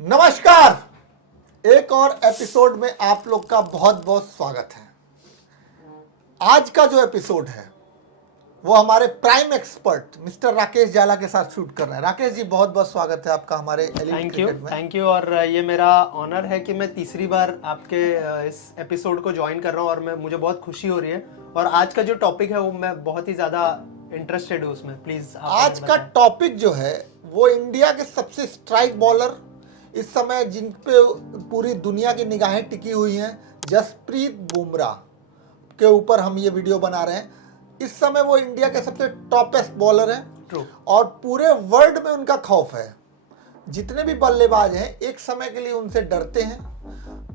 नमस्कार। एक और एपिसोड में आप लोग का बहुत बहुत स्वागत है। आज का जो एपिसोड है वो हमारे प्राइम एक्सपर्ट मिस्टर राकेश जाला के साथ शूट कर रहे हैं। राकेश जी, बहुत बहुत स्वागत है आपका हमारे एलीट क्रिकेट में। Thank you. और ये मेरा ऑनर है कि मैं तीसरी बार आपके इस एपिसोड को ज्वाइन कर रहा हूँ और मुझे बहुत खुशी हो रही है। और आज का जो टॉपिक है वो मैं बहुत ही ज़्यादा इंटरेस्टेड हूँ उसमें। प्लीज़ आज का टॉपिक जो है वो इंडिया के सबसे स्ट्राइक बॉलर, इस समय जिन पे पूरी दुनिया की निगाहें टिकी हुई हैं, जसप्रीत बुमराह के ऊपर हम ये वीडियो बना रहे हैं। इस समय वो इंडिया के सबसे टॉपेस्ट बॉलर हैं। ट्रू। और पूरे वर्ल्ड में उनका खौफ है। जितने भी बल्लेबाज हैं एक समय के लिए उनसे डरते हैं।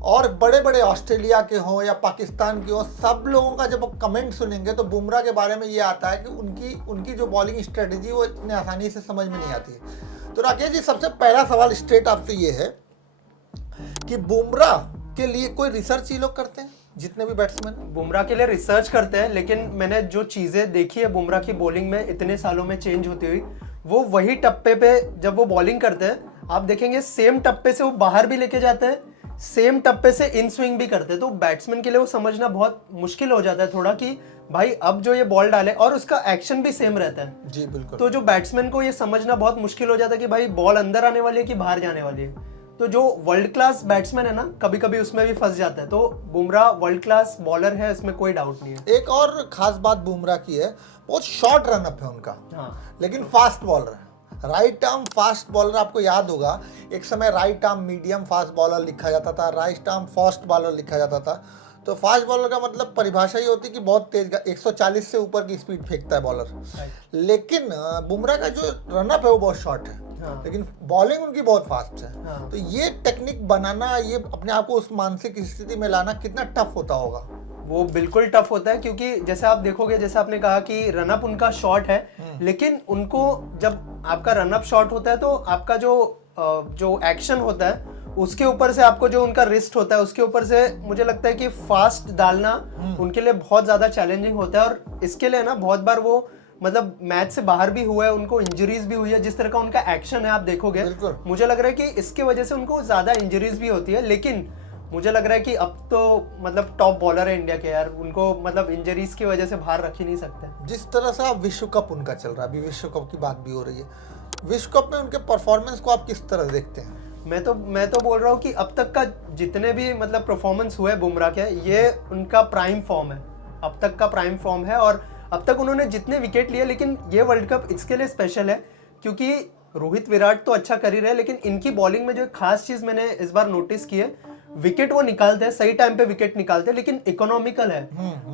और बड़े बड़े ऑस्ट्रेलिया के हों या पाकिस्तान के हों, सब लोगों का जब कमेंट सुनेंगे तो बुमराह के बारे में ये आता है कि उनकी जो बॉलिंग स्ट्रेटजी वो इतनी आसानी से समझ में नहीं आती है। तो राकेश जी, सबसे पहला सवाल स्ट्रेट आपसे ये है कि बुमराह के लिए कोई रिसर्च ये लोग करते हैं? जितने भी बैट्समैन बुमराह के लिए रिसर्च करते हैं, लेकिन मैंने जो चीज़ें देखी है बुमराह की बॉलिंग में इतने सालों में चेंज होती हुई, वो वही टप्पे पे जब वो बॉलिंग करते हैं आप देखेंगे सेम टप्पे से वो बाहर भी लेके जाते हैं, सेम टप्पे से इन स्विंग भी करते हैं। तो बैट्समैन के लिए वो समझना बहुत मुश्किल हो जाता है थोड़ा कि भाई अब जो ये बॉल डाले, और उसका एक्शन भी सेम रहता है। जी बिल्कुल। तो जो बैट्समैन को ये समझना बहुत मुश्किल हो जाता है कि भाई बॉल अंदर आने वाली है कि बाहर जाने वाली है। तो जो वर्ल्ड क्लास बैट्समैन है ना, कभी कभी उसमें भी फंस जाता है। तो बुमराह वर्ल्ड क्लास बॉलर है, इसमें कोई डाउट नहीं है। एक और खास बात बुमराह की है, बहुत शॉर्ट रन अप है उनका। हाँ। लेकिन फास्ट बॉलर है, राइट आर्म फास्ट बॉलर। आपको याद होगा एक समय right arm medium fast bowler लिखा जाता था, राइट आर्म फास्ट बॉलर लिखा जाता था। तो फास्ट बॉलर का मतलब परिभाषा ही होती है कि बहुत तेज 140 से ऊपर की स्पीड फेंकता है बॉलर। लेकिन बुमराह का जो रनअप है वो बहुत शॉर्ट है। हाँ। लेकिन बॉलिंग उनकी बहुत फास्ट है। हाँ। तो ये टेक्निक बनाना, ये अपने आप को उस मानसिक स्थिति में लाना कितना टफ होता होगा? वो बिल्कुल टफ होता है, क्योंकि जैसे आप देखोगे, जैसे आपने कहा कि रनअप उनका शॉर्ट है, लेकिन उनको जब आपका रनअप शॉर्ट होता है तो आपका जो एक्शन होता है उसके ऊपर से आपको जो उनका रिस्ट होता है उसके ऊपर से मुझे लगता है कि फास्ट डालना उनके लिए बहुत ज्यादा चैलेंजिंग होता है। और इसके लिए ना बहुत बार वो मतलब मैच से बाहर भी हुआ है, उनको इंजरीज भी हुई है। जिस तरह का उनका एक्शन है आप देखोगे, मुझे लग रहा है कि इसके वजह से उनको ज्यादा इंजरीज भी होती है। लेकिन मुझे लग रहा है कि अब तो मतलब टॉप बॉलर है इंडिया के यार, उनको मतलब इंजरीज की वजह से बाहर रख ही नहीं सकते। जिस तरह से आप विश्व कप उनका चल रहा है, अभी विश्व कप की बात भी हो रही है, विश्व कप में उनके परफॉर्मेंस को आप किस तरह देखते हैं? मैं तो बोल रहा हूँ कि अब तक का जितने भी मतलब परफॉर्मेंस हुए बुमराह के, ये उनका प्राइम फॉर्म है, अब तक का प्राइम फॉर्म है। और अब तक उन्होंने जितने विकेट लिए, लेकिन ये वर्ल्ड कप इसके लिए स्पेशल है क्योंकि रोहित विराट तो अच्छा कर ही रहे, लेकिन इनकी बॉलिंग में जो खास चीज मैंने इस बार नोटिस की है, विकेट वो निकालते हैं, सही टाइम पे विकेट निकालते हैं, लेकिन इकोनॉमिकल है।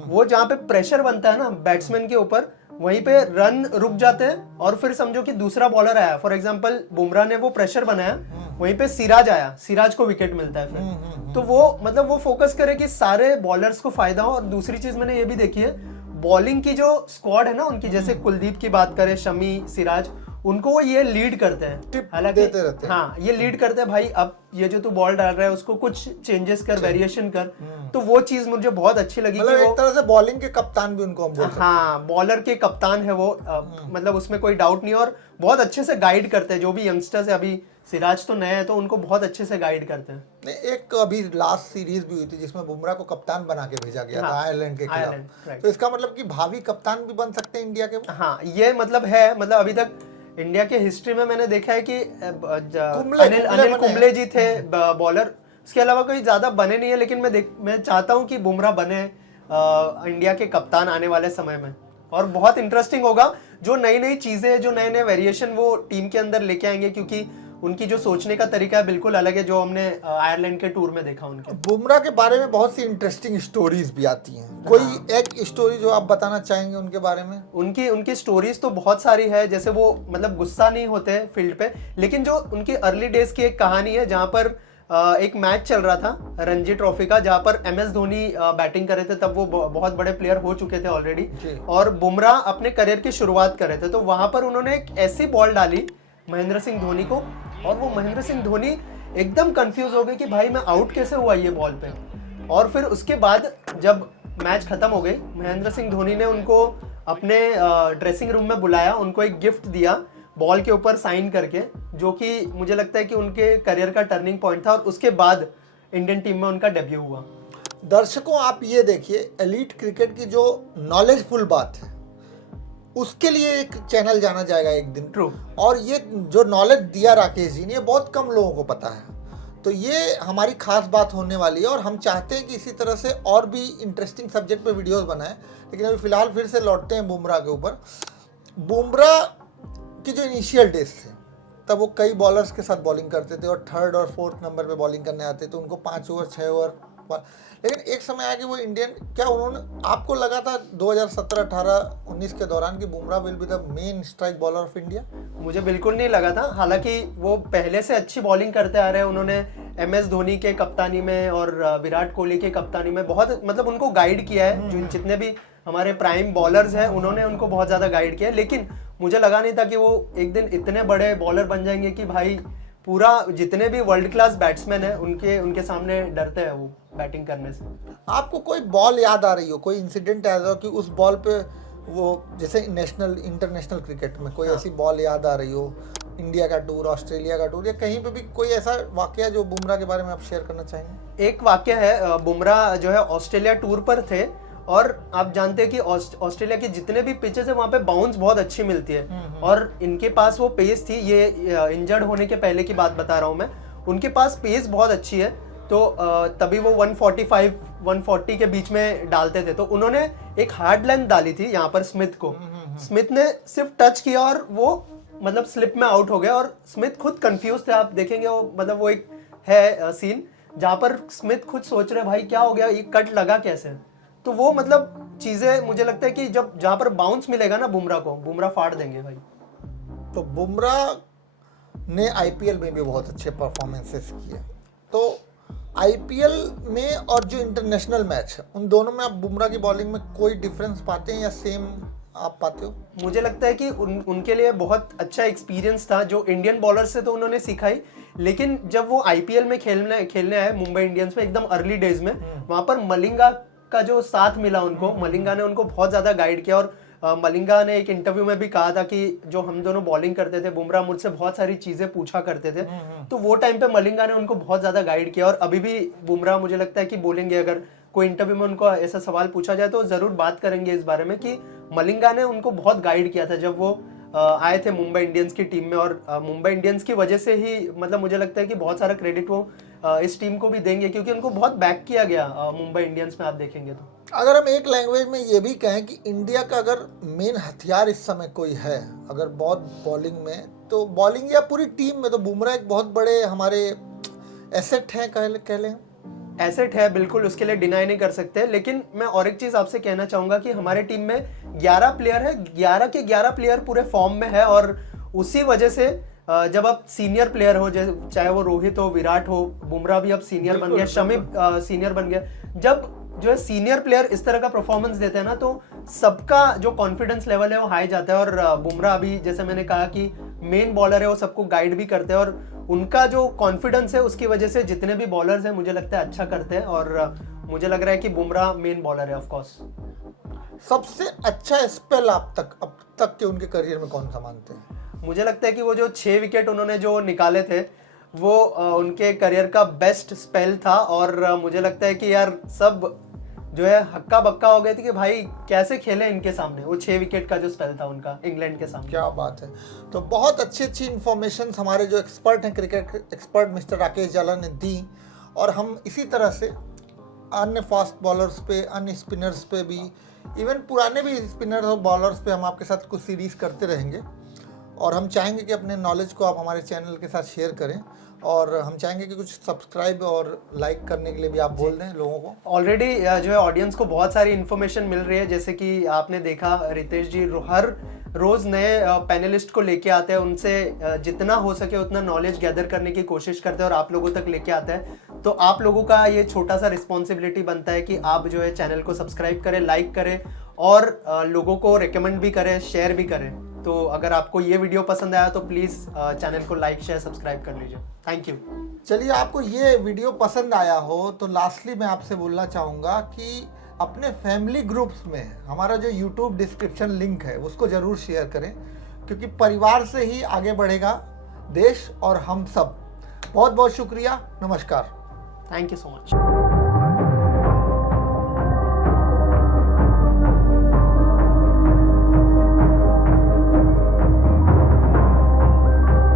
वो जहाँ पे प्रेशर बनता है ना बैट्समैन के ऊपर, वहीं पे रन रुक जाते हैं और फिर समझो कि दूसरा बॉलर आया, फॉर एग्जांपल बुमराह ने वो प्रेशर बनाया, वहीं पे सिराज आया, सिराज को विकेट मिलता है फिर। तो वो मतलब वो फोकस करे कि सारे बॉलर्स को फायदा हो। और दूसरी चीज मैंने ये भी देखी है, बॉलिंग की जो स्क्वाड है ना उनकी, जैसे कुलदीप की बात करें, शमी, सिराज, उनको वो ये लीड करते हैं, हालांकि देते रहते हैं। हाँ, ये लीड करते हैं भाई अब ये जो तू बॉल डाल रहा है उसको कुछ चेंजेस कर, वेरिएशन कर। तो वो चीज मुझे बहुत अच्छी लगी। मतलब एक तरह से बॉलिंग के कप्तान भी उनको हम बोल सकते हैं। हाँ, बॉलर के कप्तान है वो, मतलब उसमें कोई डाउट नहीं। और बहुत अच्छे से गाइड करते हैं जो भी यंगस्टर्स है, अभी सिराज तो नए हैं तो उनको बहुत अच्छे से गाइड करते हैं। नहीं, एक अभी लास्ट सीरीज भी हुई थी जिसमें बुमराह को कप्तान बना के भेजा गया था आयरलैंड के खिलाफ। तो इसका मतलब कि भावी कप्तान भी बन सकते हैं इंडिया के। हाँ, ये मतलब है, मतलब अभी तक इंडिया के हिस्ट्री में मैंने देखा है कि अनिल कुंबले जी थे बॉलर, उसके अलावा कोई ज्यादा बने नहीं है। लेकिन मैं चाहता हूं कि बुमराह बने इंडिया के कप्तान आने वाले समय में। और बहुत इंटरेस्टिंग होगा जो नई नई चीजें, जो नए नए वेरिएशन वो टीम के अंदर लेके आएंगे, क्योंकि उनकी जो सोचने का तरीका है बिल्कुल अलग है जो हमने आयरलैंड के टूर में देखा उनके। बुमराह के बारे में बहुत सी इंटरेस्टिंग स्टोरीज भी आती हैं। कोई एक स्टोरी जो आप बताना चाहेंगे उनके बारे में? उनकी स्टोरीज तो बहुत सारी है। जैसे वो मतलब गुस्सा नहीं होते फील्ड पे, लेकिन जो उनकी अर्ली डेज की एक कहानी है जहां पर एक मैच चल रहा था रणजी ट्रॉफी का, जहां पर MS धोनी बैटिंग कर रहे थे। तब वो बहुत बड़े प्लेयर हो चुके थे ऑलरेडी, और बुमराह अपने करियर की शुरुआत कर रहे थे। तो वहां पर उन्होंने एक ऐसी बॉल डाली महेंद्र सिंह धोनी को, और वो महेंद्र सिंह धोनी एकदम कंफ्यूज हो गए कि भाई मैं आउट कैसे हुआ ये बॉल पे। और फिर उसके बाद जब मैच खत्म हो गई, महेंद्र सिंह धोनी ने उनको अपने ड्रेसिंग रूम में बुलाया, उनको एक गिफ्ट दिया, बॉल के ऊपर साइन करके, जो कि मुझे लगता है कि उनके करियर का टर्निंग पॉइंट था और उसके बाद इंडियन टीम में उनका डेब्यू हुआ। दर्शकों आप ये देखिए, एलीट क्रिकेट की जो नॉलेजफुल बात है उसके लिए एक चैनल जाना जाएगा एक दिन। ट्रू। और ये जो नॉलेज दिया राकेश जी ने, ये बहुत कम लोगों को पता है, तो ये हमारी खास बात होने वाली है। और हम चाहते हैं कि इसी तरह से और भी इंटरेस्टिंग सब्जेक्ट पे वीडियोस बनाएं। लेकिन अभी फिलहाल फिर से लौटते हैं बुमराह के ऊपर। बुमराह की जो इनिशियल डेज थे, तब वो कई बॉलर्स के साथ बॉलिंग करते थे और थर्ड और फोर्थ नंबर पे बॉलिंग करने आते थे। उनको 5 ओवर 6 ओवर, लेकिन एक समय आया कि वो इंडियन, क्या उन्होंने, आपको लगा था 2017, 18, 19 के दौरान कि Bumrah will be the main strike bowler of India? मुझे बिल्कुल नहीं लगा था। हालांकि वो पहले से अच्छी बॉलिंग करते आ रहे हैं। उन्होंने MS धोनी के कप्तानी में और विराट कोहली के कप्तानी में बहुत, मतलब उनको गाइड किया है। जो जितने भी हमारे प्राइम बॉलर्स हैं उन्होंने उनको बहुत ज़्यादा गाइड किया है। लेकिन मुझे लगा नहीं था कि वो एक दिन इतने बड़े बॉलर बन जाएंगे कि भाई पूरा जितने भी वर्ल्ड क्लास बैट्समैन हैं उनके सामने डरते हैं वो बैटिंग करने से। आपको कोई बॉल याद आ रही हो, कोई इंसिडेंट याद हो कि उस बॉल पे वो, जैसे नेशनल इंटरनेशनल क्रिकेट में कोई ऐसी बॉल याद आ रही हो, इंडिया का टूर, ऑस्ट्रेलिया का टूर, या कहीं पे भी कोई ऐसा वाकया जो बुमराह के बारे में आप शेयर करना चाहेंगे? एक वाकया है, बुमराह जो है ऑस्ट्रेलिया टूर पर थे और आप जानते हैं कि ऑस्ट्रेलिया के जितने भी पिचेस है वहाँ पे बाउंस बहुत अच्छी मिलती है और इनके पास वो पेस थी। ये इंजर्ड होने के पहले की बात बता रहा हूँ मैं। उनके पास पेस बहुत अच्छी है, तो तभी वो 145 140 के बीच में डालते थे। तो उन्होंने एक हार्ड लेंथ डाली थी यहाँ पर स्मिथ को। स्मिथ ने सिर्फ टच किया और वो मतलब स्लिप में आउट हो गया और स्मिथ खुद कंफ्यूज थे। आप देखेंगे वो, मतलब वो एक है सीन जहाँ पर स्मिथ खुद सोच रहे भाई क्या हो गया, ये कट लगा कैसे। तो वो मतलब चीजें मुझे लगता है कि जब जहाँ पर बाउंस मिलेगा ना बुमराह को, बुमराह फाड़ देंगे भाई। तो बुमराह ने IPL में भी बहुत अच्छे परफॉर्मेंसेस किए, तो IPL में और जो इंटरनेशनल मैच है उन दोनों में आप बुमराह की बॉलिंग में कोई डिफरेंस पाते हैं या सेम आप पाते हो? मुझे लगता है कि उनके लिए बहुत अच्छा एक्सपीरियंस था जो इंडियन बॉलर से तो उन्होंने सीखा ही, लेकिन जब वो IPL में खेलने आए मुंबई इंडियंस में एकदम अर्ली डेज में, वहां पर मलिंगा का जो साथ मिला उनको, मलिंगा ने उनको बहुत ज्यादा गाइड किया। और मलिंगा ने एक इंटरव्यू में भी कहा था कि जो हम दोनों बॉलिंग करते थे, बुमराह मुझसे बहुत सारी चीजें पूछा करते थे। तो वो टाइम पे मलिंगा ने उनको बहुत ज्यादा गाइड किया और अभी भी बुमराह मुझे लगता है कि बोलेंगे, अगर कोई इंटरव्यू में उनको ऐसा सवाल पूछा जाए तो जरूर बात करेंगे इस बारे में कि मलिंगा ने उनको बहुत गाइड किया था जब वो आए थे मुंबई इंडियंस की टीम में। और मुंबई इंडियंस की वजह से ही मतलब मुझे लगता है कि बहुत सारा क्रेडिट वो इस टीम को भी देंगे क्योंकि उनको बहुत बैक किया गया मुंबई इंडियंस में। आप देखेंगे तो अगर हम एक लैंग्वेज में ये भी कहें कि इंडिया का अगर मेन हथियार इस समय कोई है अगर बहुत बॉलिंग में, तो बॉलिंग या पूरी टीम में, तो बुमराह एक बहुत बड़े हमारे एसेट हैं, कह लें। एसेट है बिल्कुल, उसके लिए डिनाई नहीं कर सकते। लेकिन मैं और एक चीज आपसे कहना चाहूंगा कि हमारे टीम में 11 प्लेयर है, 11 के 11 प्लेयर पूरे फॉर्म में है और उसी वजह से जब आप सीनियर प्लेयर हो, चाहे वो रोहित हो, विराट हो, बुमराह भी अब सीनियर बन गया, शमी सीनियर बन गया, जब जो है सीनियर प्लेयर इस तरह का परफॉर्मेंस देते हैं ना तो सबका जो कॉन्फिडेंस लेवल है वो हाई जाता है। और बुमराह अभी जैसे मैंने कहा कि मेन बॉलर है, वो सबको गाइड भी करते हैं और उनका जो कॉन्फिडेंस है उसकी वजह से जितने भी बॉलर्स हैं मुझे लगता है अच्छा करते हैं। और मुझे लग रहा है कि बुमराह मेन बॉलर है। ऑफ कोर्स सबसे अच्छा स्पेल अब तक के उनके करियर में कौन सा मानते हैं? मुझे लगता है कि वो जो 6 विकेट उन्होंने जो निकाले थे वो उनके करियर का बेस्ट स्पेल था। और मुझे लगता है कि यार सब जो है हक्का बक्का हो गए थे कि भाई कैसे खेले इनके सामने। वो 6 विकेट का जो स्पेल था उनका इंग्लैंड के सामने। क्या बात है। तो बहुत अच्छी इंफॉर्मेशन हमारे जो एक्सपर्ट हैं, क्रिकेट एक्सपर्ट मिस्टर राकेश जाला ने दी, और हम इसी तरह से अन्य फास्ट बॉलर्स पे, अन्य स्पिनर्स पे भी, इवन पुराने भी स्पिनर्स और बॉलर्स पे हम आपके साथ कुछ सीरीज करते रहेंगे। और हम चाहेंगे कि अपने नॉलेज को आप हमारे चैनल के साथ शेयर करें, और हम चाहेंगे कि कुछ सब्सक्राइब और लाइक करने के लिए भी आप बोल दें लोगों को। ऑलरेडी जो है ऑडियंस को बहुत सारी इन्फॉर्मेशन मिल रही है, जैसे कि आपने देखा रितेश जी हर रोज नए पैनलिस्ट को लेके आते हैं, उनसे जितना हो सके उतना नॉलेज गैदर करने की कोशिश करते हैं और आप लोगों तक लेके आते हैं। तो आप लोगों का ये छोटा सा रिस्पॉन्सिबिलिटी बनता है कि आप जो है चैनल को सब्सक्राइब करें, लाइक करें और लोगों को रिकमेंड भी करें, शेयर भी करें। तो अगर आपको ये वीडियो पसंद आया तो प्लीज़ चैनल को लाइक, शेयर, सब्सक्राइब कर लीजिए। Thank you. चलिए, आपको ये वीडियो पसंद आया हो तो लास्टली मैं आपसे बोलना चाहूँगा कि अपने फैमिली ग्रुप्स में हमारा जो यूट्यूब डिस्क्रिप्शन लिंक है उसको ज़रूर शेयर करें, क्योंकि परिवार से ही आगे बढ़ेगा देश और हम सब। बहुत बहुत शुक्रिया, नमस्कार। Thank you so much.